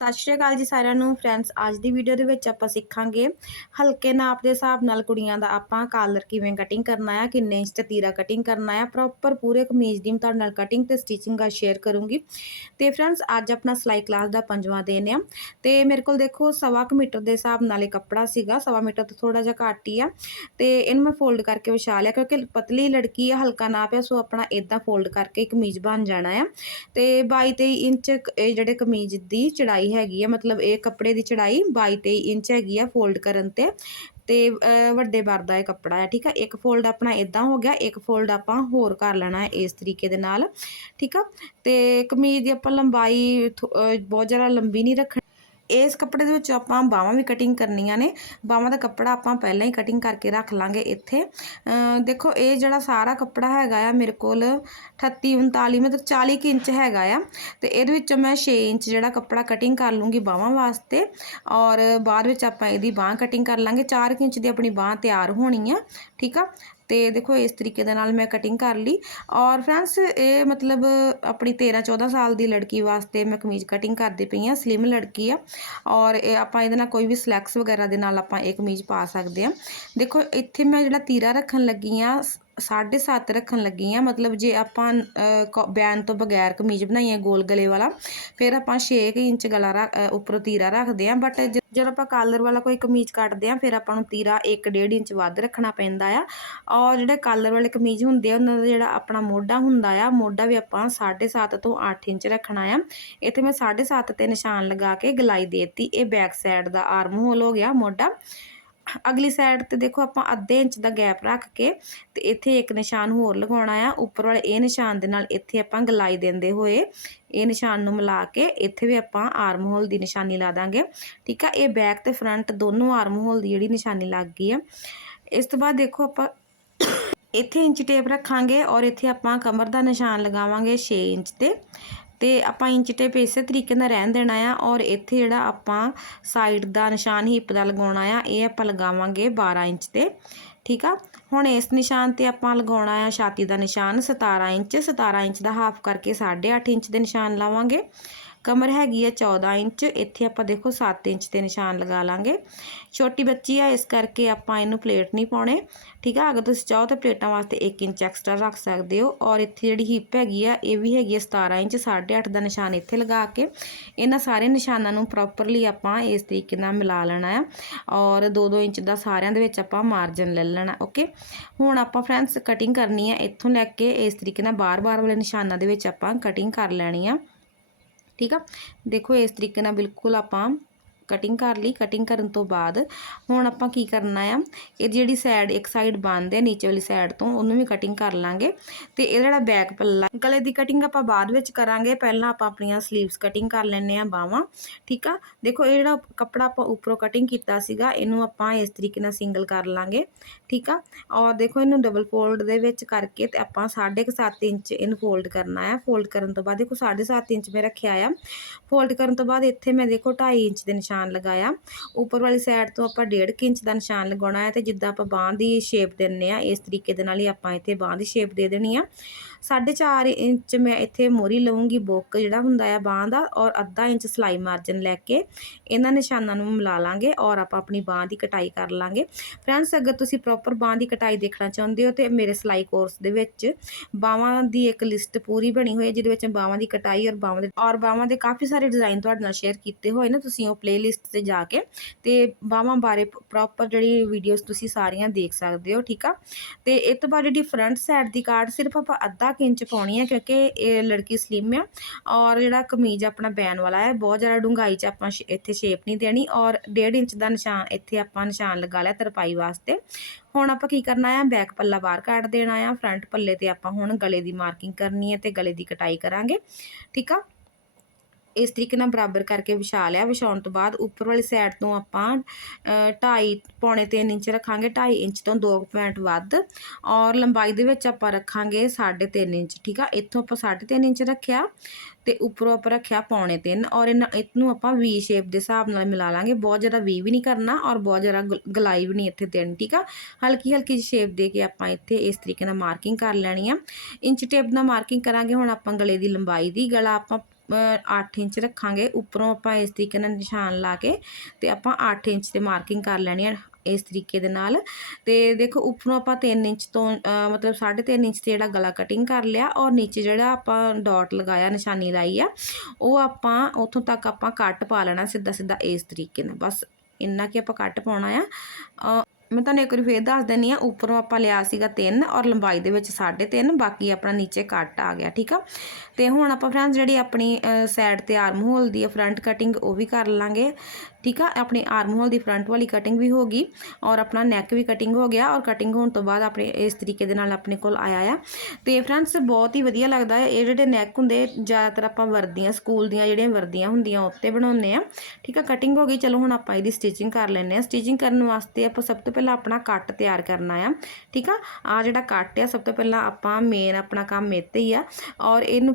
ਸਤਿ ਸ਼੍ਰੀ ਅਕਾਲ ਜੀ ਸਾਰਿਆਂ ਨੂੰ। ਫਰੈਂਡਸ, ਅੱਜ ਦੀ ਵੀਡੀਓ ਦੇ ਵਿੱਚ ਆਪਾਂ ਸਿੱਖਾਂਗੇ ਹਲਕੇ ਨਾਪ ਦੇ ਹਿਸਾਬ ਨਾਲ ਕੁੜੀਆਂ ਦਾ ਆਪਾਂ ਕਾਲਰ ਕਿਵੇਂ ਕਟਿੰਗ ਕਰਨਾ ਹੈ ਕਿੰਨੇ ਇੰਚ ਤੇ ਤੀਰਾ ਕਟਿੰਗ ਕਰਨਾ ਹੈ ਪ੍ਰੋਪਰ ਪੂਰੇ ਕਮੀਜ਼ ਦੀ ਮੈਂ ਤੁਹਾਡੇ ਨਾਲ ਕਟਿੰਗ ਤੇ ਸਟਿਚਿੰਗ ਦਾ ਸ਼ੇਅਰ ਕਰੂੰਗੀ। ਤੇ ਫਰੈਂਡਸ, ਅੱਜ ਆਪਣਾ ਸਿਲਾਈ ਕਲਾਸ ਦਾ ਪੰਜਵਾਂ ਦਿਨ ਆ। ਤੇ ਮੇਰੇ ਕੋਲ ਦੇਖੋ ਸਵਾ ਕੁ ਮੀਟਰ ਦੇ ਹਿਸਾਬ ਨਾਲ ਇਹ ਕੱਪੜਾ ਸੀਗਾ, ਸਵਾ ਮੀਟਰ ਤੋਂ ਥੋੜਾ ਜਿਹਾ ਘੱਟ ਹੀ ਆ। ਤੇ ਇਹਨੂੰ ਮੈਂ ਫੋਲਡ ਕਰਕੇ ਵਿਛਾ ਲਿਆ, ਕਿਉਂਕਿ ਪਤਲੀ ਲੜਕੀ ਆ, ਹਲਕਾ ਨਾਪ ਆ, ਸੋ ਆਪਣਾ ਇਦਾਂ ਫੋਲਡ ਕਰਕੇ ਕਮੀਜ਼ ਬਣ ਜਾਣਾ ਆ। ਤੇ 22 23 ਇੰਚ ਇਹ ਜਿਹੜੇ ਕਮੀਜ਼ ਦੀ ਚੜਾਈ ਹੈਗੀ ਆ, ਮਤਲਬ ਇਹ ਕੱਪੜੇ ਦੀ ਚੜਾਈ 22 23 ਇੰਚ ਹੈਗੀ ਆ ਫੋਲਡ ਕਰਨ ਤੇ। ਤੇ ਵੱਡੇ ਬਰ ਦਾ ਇਹ ਕੱਪੜਾ ਹੈ ਠੀਕ ਆ? ਇੱਕ ਫੋਲਡ ਆਪਣਾ ਇਦਾਂ ਹੋ ਗਿਆ, ਇੱਕ ਫੋਲਡ ਆਪਾਂ ਹੋਰ ਕਰ ਲੈਣਾ ਹੈ ਇਸ ਤਰੀਕੇ ਦੇ ਨਾਲ, ਠੀਕ ਆ? ਤੇ ਕਮੀਜ਼ ਦੀ ਆਪਾਂ ਲੰਬਾਈ ਥੋ- ਬਹੁਤ ਜ਼ਿਆਦਾ ਲੰਬੀ ਨਹੀਂ ਰੱਖਣੀ। ਇਸ ਕੱਪੜੇ ਦੇ ਵਿੱਚ ਆਪਾਂ ਬਾਹਾਂ ਵੀ ਕਟਿੰਗ ਕਰਨੀਆਂ ਨੇ। ਬਾਹਾਂ ਦਾ ਕੱਪੜਾ ਆਪਾਂ ਪਹਿਲਾਂ ਹੀ ਕਟਿੰਗ ਕਰਕੇ ਰੱਖ ਲਾਂਗੇ ਇੱਥੇ। ਦੇਖੋ, ਇਹ ਜਿਹੜਾ ਸਾਰਾ ਕੱਪੜਾ ਹੈਗਾ ਆ, ਮੇਰੇ ਕੋਲ 38 39 ਮਤਲਬ 40 ਕੁ ਇੰਚ ਹੈਗਾ ਆ। ਤੇ ਇਹਦੇ ਵਿੱਚੋਂ ਮੈਂ 6 ਇੰਚ ਜਿਹੜਾ ਕੱਪੜਾ ਕਟਿੰਗ ਕਰ ਲੂੰਗੀ ਬਾਹਾਂ ਵਾਸਤੇ। ਔਰ ਬਾਅਦ ਵਿੱਚ ਆਪਾਂ ਇਹਦੀ ਬਾਹ ਕਟਿੰਗ ਕਰ ਲਾਂਗੇ। 4 ਇੰਚ ਦੀ ਆਪਣੀ ਬਾਹ ਤਿਆਰ ਹੋਣੀ ਆ, ਠੀਕ ਆ? ਤੇ ਦੇਖੋ ਇਸ ਤਰੀਕੇ ਦੇ ਨਾਲ ਮੈਂ ਕਟਿੰਗ ਕਰ ਲਈ। ਔਰ ਫਰੈਂਡਸ ਇਹ ਮਤਲਬ ਆਪਣੀ 13 14 ਸਾਲ ਦੀ ਲੜਕੀ ਵਾਸਤੇ ਮੈਂ ਕਮੀਜ਼ ਕਟਿੰਗ ਕਰਦੀ ਪਈ ਆ ਸਲਿਮ ਲੜਕੀ ਆ। ਔਰ ਇਹ ਆਪਾਂ ਇਹਦੇ ਨਾਲ ਕੋਈ ਵੀ ਸਲੈਕਸ ਵਗੈਰਾ ਦੇ ਨਾਲ ਆਪਾਂ ਇਹ ਕਮੀਜ਼ ਪਾ ਸਕਦੇ ਆ ਦੇਖੋ ਇੱਥੇ ਮੈਂ ਜਿਹੜਾ ਤੀਰਾ ਰੱਖਣ ਲੱਗੀ ਆ ਸਾਢੇ ਸੱਤ ਰੱਖਣ ਲੱਗੀ ਆ ਮਤਲਬ ਜੇ ਆਪਾਂ ਕ- ਬੈਨ ਤੋਂ ਬਗੈਰ ਕਮੀਜ਼ ਬਣਾਈ ਹੈ ਗੋਲ ਗਲੇ ਵਾਲਾ, ਫਿਰ ਆਪਾਂ 6 ਇੰਚ ਗਲਾ ਰੱਖ ਉੱਪਰੋਂ ਤੀਰਾ ਰੱਖਦੇ ਆ ਬਟ ਜਦੋਂ ਆਪਾਂ ਕਾਲਰ ਵਾਲਾ ਕੋਈ ਕਮੀਜ਼ ਕੱਟਦੇ ਆ ਫਿਰ ਆਪਾਂ ਨੂੰ ਤੀਰਾ 1.5 ਇੰਚ ਵੱਧ ਰੱਖਣਾ ਪੈਂਦਾ ਆ। ਔਰ ਜਿਹੜੇ ਕਾਲਰ ਵਾਲੇ ਕਮੀਜ਼ ਹੁੰਦੇ ਆ, ਉਹਨਾਂ ਦਾ ਜਿਹੜਾ ਆਪਣਾ ਮੋਢਾ ਹੁੰਦਾ ਆ, ਮੋਢਾ ਵੀ ਆਪਾਂ 7.5 ਤੋਂ 8 ਇੰਚ ਰੱਖਣਾ ਆ। ਇੱਥੇ ਮੈਂ 7.5 ਤੇ ਨਿਸ਼ਾਨ ਲਗਾ ਕੇ ਗਲਾਈ ਦੇਤੀ। ਇਹ ਬੈਕ ਸਾਈਡ ਦਾ ਆਰਮ ਹੋਲ ਹੋ ਗਿਆ ਮੋਢਾ। ਅਗਲੀ ਸਾਈਡ ਤੇ ਦੇਖੋ ਆਪਾਂ ਅੱਧੇ ਇੰਚ ਦਾ ਗੈਪ ਰੱਖ ਕੇ ਤੇ ਇੱਥੇ ਇੱਕ ਨਿਸ਼ਾਨ ਹੋਰ ਲਗਾਉਣਾ ਆ। ਉੱਪਰ ਵਾਲੇ ਇਹ ਨਿਸ਼ਾਨ ਦੇ ਨਾਲ ਇੱਥੇ ਆਪਾਂ ਗਲਾਈ ਦਿੰਦੇ ਹੋਏ ਇਹ ਨਿਸ਼ਾਨ ਨੂੰ ਮਿਲਾ ਕੇ ਇੱਥੇ ਵੀ ਆਪਾਂ ਆਰਮ ਹੋਲ ਦੀ ਨਿਸ਼ਾਨੀ ਲਾ ਦਾਂਗੇ। ਠੀਕ ਆ, ਇਹ ਬੈਕ ਤੇ ਫਰੰਟ ਦੋਨੋਂ ਆਰਮ ਹੋਲ ਦੀ ਜਿਹੜੀ ਨਿਸ਼ਾਨੀ ਲੱਗ ਗਈ ਆ। ਇਸ ਤੋਂ ਬਾਅਦ ਦੇਖੋ ਆਪਾਂ ਇੱਥੇ ਇੰਚ ਟੇਪ ਰੱਖਾਂਗੇ ਔਰ ਇੱਥੇ ਆਪਾਂ ਕਮਰ ਦਾ ਨਿਸ਼ਾਨ ਲਗਾਵਾਂਗੇ 6 ਇੰਚ ਤੇ। ਤੇ ਆਪਾਂ ਇੰਚ ਟੇਪ ਇਸੇ ਤਰੀਕੇ ਨਾਲ ਰਹਿਣ ਦੇਣਾ ਆ ਔਰ ਇੱਥੇ ਜਿਹੜਾ ਆਪਾਂ ਸਾਈਡ ਦਾ ਨਿਸ਼ਾਨ ਹਿੱਪ ਦਾ ਲਗਾਉਣਾ ਆ, ਇਹ ਆਪਾਂ ਲਗਾਵਾਂਗੇ 12 ਇੰਚ ਤੇ, ਠੀਕ ਆ? ਹੁਣ ਇਸ ਨਿਸ਼ਾਨ ਤੇ ਆਪਾਂ ਲਗਾਉਣਾ ਆ ਛਾਤੀ ਦਾ ਨਿਸ਼ਾਨ 17 ਇੰਚ 17 ਇੰਚ ਦਾ ਹਾਫ ਕਰਕੇ 8.5 ਇੰਚ ਦੇ ਨਿਸ਼ਾਨ ਲਾਵਾਂਗੇ। ਕਮਰ ਹੈਗੀ ਆ 14 ਇੰਚ, ਇੱਥੇ ਆਪਾਂ ਦੇਖੋ 7 ਇੰਚ ਤੇ ਨਿਸ਼ਾਨ ਲਗਾ ਲਾਂਗੇ। ਛੋਟੀ ਬੱਚੀ ਆ, ਇਸ ਕਰਕੇ ਆਪਾਂ ਇਹਨੂੰ ਪਲੇਟ ਨਹੀਂ ਪਾਉਣੇ। ਠੀਕ ਆ, ਅਗਰ ਤੁਸੀਂ ਚਾਹੋ ਤਾਂ ਪਲੇਟਾਂ ਵਾਸਤੇ 1 ਇੰਚ ਐਕਸਟਰਾ ਰੱਖ ਸਕਦੇ ਹੋ। ਔਰ ਇੱਥੇ ਜਿਹੜੀ ਹਿੱਪ ਹੈਗੀ ਆ, ਇਹ ਵੀ ਹੈਗੀ ਆ 17 ਇੰਚ 8.5 ਦਾ ਨਿਸ਼ਾਨ ਇੱਥੇ ਲਗਾ ਕੇ। ਇਹਨਾਂ ਸਾਰੇ ਨਿਸ਼ਾਨਾਂ ਨੂੰ ਪ੍ਰੋਪਰਲੀ ਆਪਾਂ ਇਸ ਤਰੀਕੇ ਨਾਲ ਮਿਲਾ ਲੈਣਾ ਆ। ਔਰ 2-2 ਇੰਚ ਦਾ ਸਾਰਿਆਂ ਦੇ ਵਿੱਚ ਆਪਾਂ ਮਾਰਜਨ ਲੈ ਲੈਣਾ ਓਕੇ ਹੁਣ ਆਪਾਂ ਫਰੈਂਡਸ ਕਟਿੰਗ ਕਰਨੀ ਆ। ਇੱਥੋਂ ਲੈ ਕੇ ਇਸ ਤਰੀਕੇ ਨਾਲ ਬਾਰ-ਬਾਰ ਵਾਲੇ ਨਿਸ਼ਾਨਾਂ ਦੇ ਵਿੱਚ ਆਪਾਂ ਕਟਿੰਗ ਕਰ ਲੈਣੀ ਆ। ਠੀਕ ਆ? ਦੇਖੋ ਇਸ ਤਰੀਕੇ ਨਾਲ ਬਿਲਕੁਲ ਆਪਾਂ ਕਟਿੰਗ ਕਰ ਲਈ ਕਟਿੰਗ ਕਰਨ ਤੋਂ ਬਾਅਦ ਹੁਣ ਆਪਾਂ ਕੀ ਕਰਨਾ ਆ, ਇਹ ਜਿਹੜੀ ਸਾਈਡ ਇੱਕ ਸਾਈਡ ਬੰਦ ਹੈ ਨੀਚੇ ਵਾਲੀ ਸਾਈਡ ਤੋਂ, ਉਹਨੂੰ ਵੀ ਕਟਿੰਗ ਕਰ ਲਾਂਗੇ ਤੇ ਇਹ ਜਿਹੜਾ ਬੈਕ ਪੱਲਾ, ਗਲੇ ਦੀ ਕਟਿੰਗ ਆਪਾਂ ਬਾਅਦ ਵਿੱਚ ਕਰਾਂਗੇ, ਪਹਿਲਾਂ ਆਪਾਂ ਆਪਣੀਆਂ ਸਲੀਵਸ ਕਟਿੰਗ ਕਰ ਲੈਣੇ ਆ ਬਾਹਾਂ, ਠੀਕ ਆ? ਦੇਖੋ ਇਹ ਜਿਹੜਾ ਕੱਪੜਾ ਆਪਾਂ ਉੱਪਰੋਂ ਕਟਿੰਗ ਕੀਤਾ ਸੀਗਾ, ਇਹਨੂੰ ਆਪਾਂ ਇਸ ਤਰੀਕੇ ਨਾਲ ਸਿੰਗਲ ਕਰ ਲਾਂਗੇ, ਠੀਕ ਆ? ਔਰ ਦੇਖੋ ਇਹਨੂੰ ਡਬਲ ਫੋਲਡ ਦੇ ਵਿੱਚ ਕਰਕੇ ਤੇ ਆਪਾਂ 7.5 ਇੰਚ ਇਹਨੂੰ ਫੋਲਡ ਕਰਨਾ ਆ ਫੋਲਡ ਕਰਨ ਤੋਂ ਬਾਅਦ ਦੇਖੋ 7.5 ਇੰਚ ਮੈਂ ਰੱਖਿਆ ਆ ਫੋਲਡ ਕਰਨ ਤੋਂ ਬਾਅਦ ਇੱਥੇ ਮੈਂ ਦੇਖੋ 2.5 ਇੰਚ ਦੇ ਨਿਸ਼ਾਨ ਲਗਾਇਆ। ਉੱਪਰ ਵਾਲੀ ਸਾਈਡ ਤੋਂ ਆਪਾਂ 1.5 ਇੰਚ ਦਾ ਨਿਸ਼ਾਨ ਲਗਾਉਣਾ ਹੈ ਤੇ ਜਿੱਦਾਂ ਆਪਾਂ ਬਾਹ ਦੀ ਸ਼ੇਪ ਦਿੰਨੇ ਆ, ਇਸ ਤਰੀਕੇ ਦੇ ਨਾਲ ਹੀ ਆਪਾਂ ਇੱਥੇ ਬਾਹ ਦੀ ਸ਼ੇਪ ਦੇ ਦੇਣੀ ਆ। 4.5 ਇੰਚ ਮੈਂ ਇੱਥੇ ਮੋਰੀ ਲਵਾਂਗੀ ਬੁੱਕ ਜਿਹੜਾ ਹੁੰਦਾ ਆ ਬਾਹ ਦਾ ਔਰ ਅੱਧਾ ਇੰਚ ਸਲਾਈ ਮਾਰਜਨ ਲੈ ਕੇ ਇਹਨਾਂ ਨਿਸ਼ਾਨਾਂ ਨੂੰ ਮਿਲਾ ਲਾਂਗੇ ਔਰ ਆਪਾਂ ਆਪਣੀ ਬਾਹ ਦੀ ਕਟਾਈ ਕਰ ਲਾਂਗੇ। ਫਰੈਂਡਸ ਅਗਰ ਤੁਸੀਂ ਪ੍ਰੋਪਰ ਬਾਹ ਦੀ ਕਟਾਈ ਦੇਖਣਾ ਚਾਹੁੰਦੇ ਹੋ ਤੇ ਮੇਰੇ ਸਿਲਾਈ ਕੋਰਸ ਦੇ ਵਿੱਚ ਬਾਹਾਂ ਦੀ ਇੱਕ ਲਿਸਟ ਪੂਰੀ ਬਣੀ ਹੋਈ ਹੈ, ਜਿਹਦੇ ਵਿੱਚ ਬਾਹਾਂ ਦੀ ਕਟਾਈ ਔਰ ਬਾਹਾਂ ਦੇ ਔਰ ਬਾਹਾਂ ਦੇ ਕਾਫੀ ਸਾਰੇ ਡਿਜ਼ਾਈਨ ਤੁਹਾਡੇ ਨਾਲ ਸ਼ੇਅਰ ਕੀਤੇ ਹੋਏ ਨੇ, ਤੁਸੀਂ ਉਹ ਪਲੇ ਪਲੇਲਿਸਟ ਤੇ ਜਾ ਕੇ ਤੇ ਬਾਹਾਂ ਬਾਰੇ ਪ੍ਰੋਪਰ ਜਿਹੜੀ ਵੀਡੀਓਜ਼ ਤੁਸੀਂ ਸਾਰੀਆਂ ਦੇਖ ਸਕਦੇ ਹੋ, ਠੀਕ ਆ? ਤੇ ਇਹ ਤੋਂ ਬਾਅਦ ਜਿਹੜੀ ਫਰੰਟ ਸਾਈਡ ਦੀ ਕਾਰਡ ਸਿਰਫ ਆਪਾਂ ਅੱਧਾ ਕੁ ਇੰਚ ਪਾਉਣੀ ਹੈ ਕਿਉਂਕਿ ਇਹ ਲੜਕੀ ਸਲਿਮ ਆ ਔਰ ਜਿਹੜਾ ਕਮੀਜ਼ ਆਪਣਾ ਬੈਨ ਵਾਲਾ ਹੈ ਬਹੁਤ ਜ਼ਿਆਦਾ ਡੂੰਘਾਈ 'ਚ ਆਪਾਂ ਸ਼- ਇੱਥੇ ਸ਼ੇਪ ਨਹੀਂ ਦੇਣੀ ਔਰ 1.5 ਇੰਚ ਦਾ ਨਿਸ਼ਾਨ, ਇੱਥੇ ਆਪਾਂ ਨਿਸ਼ਾਨ ਲਗਾ ਲਿਆ ਤਰਪਾਈ ਵਾਸਤੇ। ਹੁਣ ਆਪਾਂ ਕੀ ਕਰਨਾ ਆ ਬੈਕ ਪੱਲਾ ਬਾਹਰ ਕੱਢ ਦੇਣਾ ਆ ਫਰੰਟ ਪੱਲੇ ਤੇ ਆਪਾਂ ਹੁਣ ਗਲੇ ਦੀ ਮਾਰਕਿੰਗ ਕਰਨੀ ਹੈ ਤੇ ਗਲੇ ਦੀ ਕਟਾਈ ਕਰਾਂਗੇ, ਠੀਕ ਆ? ਇਸ ਤਰੀਕੇ ਨਾਲ ਬਰਾਬਰ ਕਰਕੇ ਵਿਛਾ ਲਿਆ। ਵਿਛਾਉਣ ਤੋਂ ਬਾਅਦ ਉੱਪਰ ਵਾਲੀ ਸਾਈਡ ਤੋਂ ਆਪਾਂ 2.5 ਪੌਣੇ 3 ਇੰਚ ਰੱਖਾਂਗੇ। 2.5 ਇੰਚ ਤੋਂ 2 ਪੁਆਇੰਟ ਵੱਧ। ਔਰ ਲੰਬਾਈ ਦੇ ਵਿੱਚ ਆਪਾਂ ਰੱਖਾਂਗੇ 3.5 ਇੰਚ, ਠੀਕ ਆ? ਇੱਥੋਂ ਆਪਾਂ 3.5 ਇੰਚ ਰੱਖਿਆ ਤੇ ਉੱਪਰੋਂ ਆਪਾਂ ਰੱਖਿਆ ਪੌਣੇ 3 ਔਰ ਇਹਨਾਂ, ਇਹਨੂੰ ਆਪਾਂ ਵੀ ਸ਼ੇਪ ਦੇ ਹਿਸਾਬ ਨਾਲ ਮਿਲਾ ਲਾਂਗੇ। ਬਹੁਤ ਜ਼ਿਆਦਾ ਵੀ ਵੀ ਨਹੀਂ ਕਰਨਾ ਔਰ ਬਹੁਤ ਜ਼ਿਆਦਾ ਗੁਲ- ਗਲਾਈ ਵੀ ਨਹੀਂ ਇੱਥੇ ਦੇਣੀ, ਠੀਕ ਆ? ਹਲਕੀ ਹਲਕੀ ਜਿਹੀ ਸ਼ੇਪ ਦੇ ਕੇ ਆਪਾਂ ਇੱਥੇ ਇਸ ਤਰੀਕੇ ਨਾਲ ਮਾਰਕਿੰਗ ਕਰ ਲੈਣੀ ਆ। ਇੰਚ ਟੇਪ ਨਾਲ ਮਾਰਕਿੰਗ ਕਰਾਂਗੇ। ਹੁਣ ਆਪਾਂ ਗਲੇ ਦੀ ਲੰਬਾਈ ਦੀ, ਗਲਾ ਆਪਾਂ 8 ਇੰਚ ਰੱਖਾਂਗੇ, ਉੱਪਰੋਂ ਆਪਾਂ ਇਸ ਤਰੀਕੇ ਨਾਲ ਨਿਸ਼ਾਨ ਲਾ ਕੇ ਤੇ ਆਪਾਂ 8 ਇੰਚ ਤੇ ਮਾਰਕਿੰਗ ਕਰ ਲੈਣੀ ਹੈ ਇਸ ਤਰੀਕੇ ਦੇ ਨਾਲ। ਤੇ ਦੇਖੋ, ਉੱਪਰੋਂ ਆਪਾਂ 3 ਇੰਚ ਤੋਂ ਅਹ ਮਤਲਬ 3.5 ਇੰਚ ਤੇ ਜਿਹੜਾ ਗਲਾ ਕਟਿੰਗ ਕਰ ਲਿਆ ਔਰ ਨੀਚੇ ਜਿਹੜਾ ਆਪਾਂ ਡਾਟ ਲਗਾਇਆ, ਨਿਸ਼ਾਨੀ ਲਾਈ ਆ, ਉਹ ਆਪਾਂ ਉੱਥੋਂ ਤੱਕ ਆਪਾਂ ਕੱਟ ਪਾ ਲੈਣਾ ਸਿੱਧਾ ਸਿੱਧਾ ਇਸ ਤਰੀਕੇ ਨਾਲ। ਬਸ ਇੰਨਾ ਕਿ ਆਪਾਂ ਕੱਟ ਪਾਉਣਾ ਆ। ਮੈਂ ਤੁਹਾਨੂੰ ਇੱਕ ਵਾਰੀ ਫੇਰ ਦੱਸ ਦਿੰਨੀ ਆ ਉੱਪਰੋਂ ਆਪਾਂ ਲਿਆ ਸੀਗਾ 3 ਔਰ ਲੰਬਾਈ ਦੇ ਵਿੱਚ 3.5 ਬਾਕੀ ਆਪਣਾ ਨੀਚੇ ਕੱਟ ਆ ਗਿਆ, ਠੀਕ ਆ? ਤੇ ਹੁਣ ਆਪਾਂ ਫਰੈਂਡਸ ਜਿਹੜੀ ਆਪਣੀ ਸਾਈਡ ਤੇ ਆਰਮ ਹੋਲ ਦੀ ਫਰੰਟ ਕਟਿੰਗ ਉਹ ਵੀ ਕਰ ਲਾਂਗੇ। ਠੀਕ ਆ? ਆਪਣੀ ਆਰਮ ਹੋਲ ਦੀ ਫਰੰਟ ਵਾਲੀ ਕਟਿੰਗ ਵੀ ਹੋ ਗਈ ਔਰ ਆਪਣਾ ਨੈਕ ਵੀ ਕਟਿੰਗ ਹੋ ਗਿਆ ਔਰ ਕਟਿੰਗ ਹੋਣ ਤੋਂ ਬਾਅਦ ਆਪਣੇ ਇਸ ਤਰੀਕੇ ਦੇ ਨਾਲ ਆਪਣੇ ਕੋਲ ਆਇਆ ਆ। ਤੇ ਫਰੈਂਡਸ ਬਹੁਤ ਹੀ ਵਧੀਆ ਲੱਗਦਾ ਹੈ। ਇਹ ਜਿਹੜੇ ਨੈਕ ਹੁੰਦੇ, ਜ਼ਿਆਦਾਤਰ ਆਪਾਂ ਵਰਦੀਆਂ, ਸਕੂਲ ਦੀਆਂ ਜਿਹੜੀਆਂ ਵਰਦੀਆਂ ਹੁੰਦੀਆਂ ਉੱਤੇ ਬਣਾਉਂਦੇ ਆ। ਠੀਕ ਆ? ਕਟਿੰਗ ਹੋ ਗਈ। ਚਲੋ ਹੁਣ ਆਪਾਂ ਇਹਦੀ ਸਟਿਚਿੰਗ ਕਰ ਲੈਂਦੇ ਆ ਸਟਿਚਿੰਗ ਕਰਨ ਵਾਸਤੇ ਆਪਾਂ ਸਭ ਤੋਂ ਪਹਿਲਾਂ ਆਪਣਾ ਕੱਟ ਤਿਆਰ ਕਰਨਾ ਆ। ਠੀਕ ਆ? ਆ ਜਿਹੜਾ ਕੱਟ ਆ, ਸਭ ਤੋਂ ਪਹਿਲਾਂ ਆਪਾਂ ਮੇਨ ਆਪਣਾ ਕੰਮ ਮੇਤੇ ਹੀ ਆ ਔਰ ਇਹਨੂੰ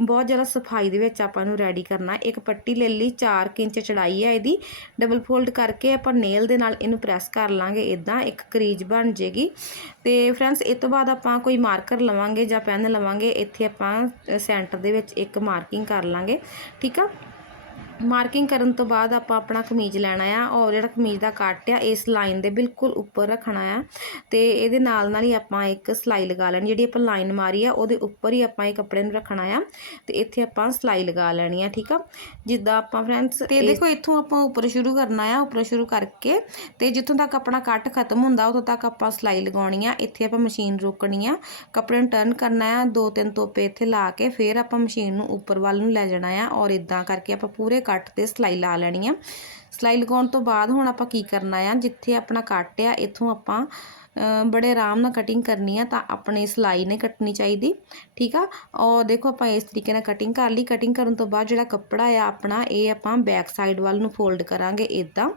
ਬਹੁਤ ਜ਼ਿਆਦਾ ਸਫ਼ਾਈ ਦੇ ਵਿੱਚ ਆਪਾਂ ਨੂੰ ਰੈਡੀ ਕਰਨਾ। ਇੱਕ ਪੱਟੀ ਲੈ ਲਈ 4 ਇੰਚ ਚੜਾਈ ਹੈ ਇਹਦੀ। ਡਬਲ ਫੋਲਡ ਕਰਕੇ ਆਪਾਂ ਨੇਲ ਦੇ ਨਾਲ ਇਹਨੂੰ ਪ੍ਰੈਸ ਕਰ ਲਾਂਗੇ ਇਦਾਂ ਇੱਕ ਕਰੀਜ ਬਣ ਜੇਗੀ। ਤੇ ਫਰੈਂਡਸ ਇਸ ਤੋਂ ਬਾਅਦ ਆਪਾਂ ਕੋਈ ਮਾਰਕਰ ਲਵਾਂਗੇ ਜਾਂ ਪੈਨ ਲਵਾਂਗੇ, ਇੱਥੇ ਆਪਾਂ ਸੈਂਟਰ ਦੇ ਵਿੱਚ ਇੱਕ ਮਾਰਕਿੰਗ ਕਰ ਲਾਂਗੇ। ਠੀਕ ਆ? ਮਾਰਕਿੰਗ ਕਰਨ ਤੋਂ ਬਾਅਦ ਆਪਾਂ ਆਪਣਾ ਕਮੀਜ਼ ਲੈਣਾ ਆ ਔਰ ਜਿਹੜਾ ਕਮੀਜ਼ ਦਾ ਕੱਟ ਆ ਇਸ ਲਾਈਨ ਦੇ ਬਿਲਕੁਲ ਉੱਪਰ ਰੱਖਣਾ ਆ। ਤੇ ਇਹਦੇ ਨਾਲ ਨਾਲ ਹੀ ਆਪਾਂ ਇੱਕ ਸਲਾਈ ਲਗਾ ਲੈਣੀ ਜਿਹੜੀ ਆਪਾਂ ਲਾਈਨ ਮਾਰੀ ਆ ਉਹਦੇ ਉੱਪਰ ਹੀ ਆਪਾਂ ਇਹ ਕੱਪੜੇ ਨੂੰ ਰੱਖਣਾ ਆ। ਤੇ ਇੱਥੇ ਆਪਾਂ ਸਲਾਈ ਲਗਾ ਲੈਣੀ ਆ ਠੀਕ ਆ? ਜਿੱਦਾਂ ਆਪਾਂ ਫਰੈਂਡਸ ਤੇ ਦੇਖੋ ਇੱਥੋਂ ਆਪਾਂ ਉੱਪਰ ਸ਼ੁਰੂ ਕਰਨਾ ਆ ਉੱਪਰ ਸ਼ੁਰੂ ਕਰਕੇ ਤੇ ਜਿੱਥੋਂ ਤੱਕ ਆਪਣਾ ਕੱਟ ਖਤਮ ਹੁੰਦਾ ਉਦੋਂ ਤੱਕ ਆਪਾਂ ਸਲਾਈ ਲਗਾਉਣੀ ਆ। ਇੱਥੇ ਆਪਾਂ ਮਸ਼ੀਨ ਰੋਕਣੀ ਆ ਕੱਪੜੇ ਨੂੰ ਟਰਨ ਕਰਨਾ ਆ ਦੋ ਤਿੰਨ ਤੋਪੇ ਇੱਥੇ ਲਾ ਕੇ ਫਿਰ ਆਪਾਂ ਮਸ਼ੀਨ ਨੂੰ ਉੱਪਰ ਵੱਲ ਨੂੰ ਲੈ ਜਾਣਾ ਆ ਔਰ ਇਦਾਂ ਕਰਕੇ ਆਪਾਂ ਪੂਰੇ ਕੱਟ ਤੇ ਸਲਾਈ ਲਾ ਲੈਣੀ ਆ। ਸਲਾਈ ਲਗਾਉਣ ਤੋਂ ਬਾਅਦ ਹੁਣ ਆਪਾਂ ਕੀ ਕਰਨਾ ਆ, ਜਿੱਥੇ ਆਪਣਾ ਕੱਟ ਆ, ਇੱਥੋਂ ਆਪਾਂ ਬੜੇ ਆਰਾਮ ਨਾਲ ਕਟਿੰਗ ਕਰਨੀ ਆ ਤਾਂ ਆਪਣੇ ਸਲਾਈ ਨਹੀਂ ਕੱਟਣੀ ਚਾਹੀਦੀ, ਠੀਕ ਆ? ਔਰ ਦੇਖੋ ਆਪਾਂ ਇਸ ਤਰੀਕੇ ਨਾਲ ਕਟਿੰਗ ਕਰ ਲਈ। ਕਟਿੰਗ ਕਰਨ ਤੋਂ ਬਾਅਦ ਜਿਹੜਾ ਕੱਪੜਾ ਆ ਆਪਣਾ, ਇਹ ਆਪਾਂ ਬੈਕ ਸਾਈਡ ਵੱਲ ਨੂੰ ਫੋਲਡ ਕਰਾਂਗੇ ਇਦਾਂ